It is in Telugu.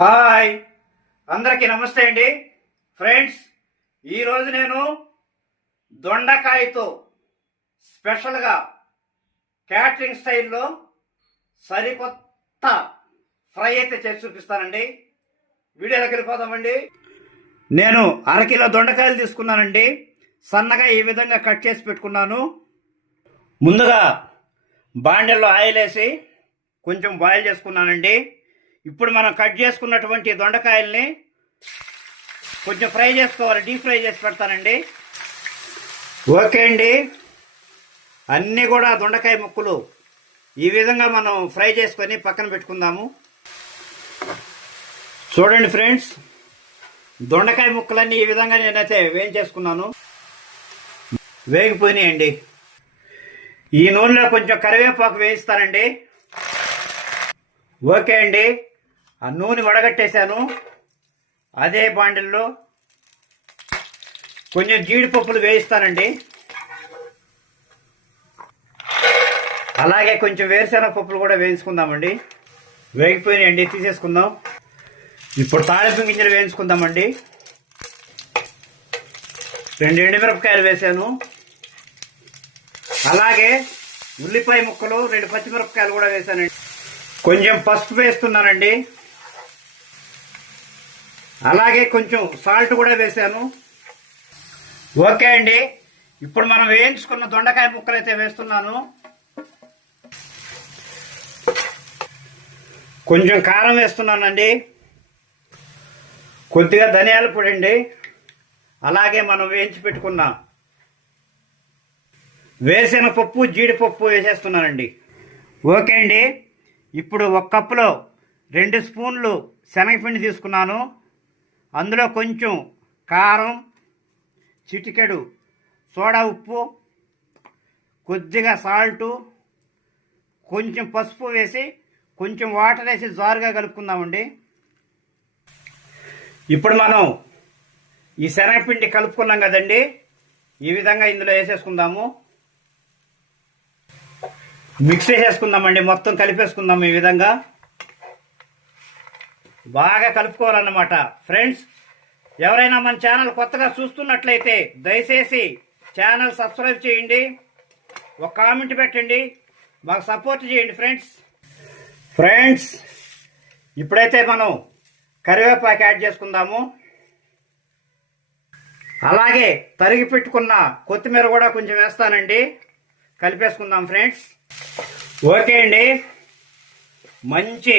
హాయ్, అందరికీ నమస్తే అండి. ఫ్రెండ్స్, ఈరోజు నేను దొండకాయతో స్పెషల్గా క్యాటరింగ్ స్టైల్లో సరికొత్త ఫ్రై అయితే చేసి చూపిస్తానండి. వీడియోలోకి వెళ్ళిపోదామండి. నేను అరకిలో దొండకాయలు తీసుకున్నానండి. సన్నగా ఈ విధంగా కట్ చేసి పెట్టుకున్నాను. ముందుగా బాండెల్లో ఆయిల్ వేసి కొంచెం బాయిల్ చేసుకున్నానండి. ఇప్పుడు మనం కట్ చేసుకున్నటువంటి దొండకాయల్ని కొంచెం ఫ్రై చేసుకోవాలి, డీప్ ఫ్రై చేసి పెడతానండి. ఓకే అండి, అన్నీ కూడా దొండకాయ ముక్కలు ఈ విధంగా మనం ఫ్రై చేసుకొని పక్కన పెట్టుకుందాము. చూడండి ఫ్రెండ్స్, దొండకాయ ముక్కలన్నీ ఈ విధంగా నేనైతే వేయించేసుకున్నాను. వేగిపోయినాయండి. ఈ నూనెలో కొంచెం కరివేపాకు వేయిస్తానండి. ఓకే అండి, ఆ నూనె వడగట్టేశాను. అదే బాండిల్లో కొంచెం జీడిపప్పులు వేయిస్తానండి. అలాగే కొంచెం వేరుశనగ పప్పులు కూడా వేయించుకుందామండి. వేగిపోయినాయండి, తీసేసుకుందాం. ఇప్పుడు తాలింపు గింజలు వేయించుకుందామండి. 2 ఎండుమిరపకాయలు వేసాను. అలాగే ఉల్లిపాయ ముక్కలు, 2 పచ్చిమిరపకాయలు కూడా వేసానండి. కొంచెం పసుపు వేస్తున్నానండి. అలాగే కొంచెం సాల్ట్ కూడా వేసాను. ఓకే అండి, ఇప్పుడు మనం వేయించుకున్న దొండకాయ ముక్కలు అయితే వేస్తున్నాను. కొంచెం కారం వేస్తున్నానండి. కొద్దిగా ధనియాల పొడి అండి. అలాగే మనం వేయించి పెట్టుకున్న వేసిన పప్పు, జీడిపప్పు వేసేస్తున్నానండి. ఓకే అండి, ఇప్పుడు 1 కప్పులో 2 స్పూన్లు శనగపిండి తీసుకున్నాను. అందులో కొంచెం కారం, చిటికెడు సోడా ఉప్పు, కొద్దిగా సాల్టు, కొంచెం పసుపు వేసి కొంచెం వాటర్ వేసి జారుగా కలుపుకుందామండి. ఇప్పుడు మనం ఈ శనగపిండి కలుపుకున్నాం కదండి, ఈ విధంగా ఇందులో వేసేసుకుందాము. మిక్స్ చేసేసుకుందామండి, మొత్తం కలిపేసుకుందాము. ఈ విధంగా బాగా కలుపుకోవాలన్నమాట. ఫ్రెండ్స్, ఎవరైనా మన ఛానల్ కొత్తగా చూస్తున్నట్లయితే దయచేసి ఛానల్ సబ్స్క్రైబ్ చేయండి, ఒక కామెంట్ పెట్టండి, మాకు సపోర్ట్ చేయండి. ఫ్రెండ్స్, ఇప్పుడైతే మనం కరివేపాకు యాడ్ చేసుకుందాము. అలాగే తరిగి పెట్టుకున్న కొత్తిమీర కూడా కొంచెం వేస్తానండి. కలిపేసుకుందాం ఫ్రెండ్స్. ఓకే అండి, మంచి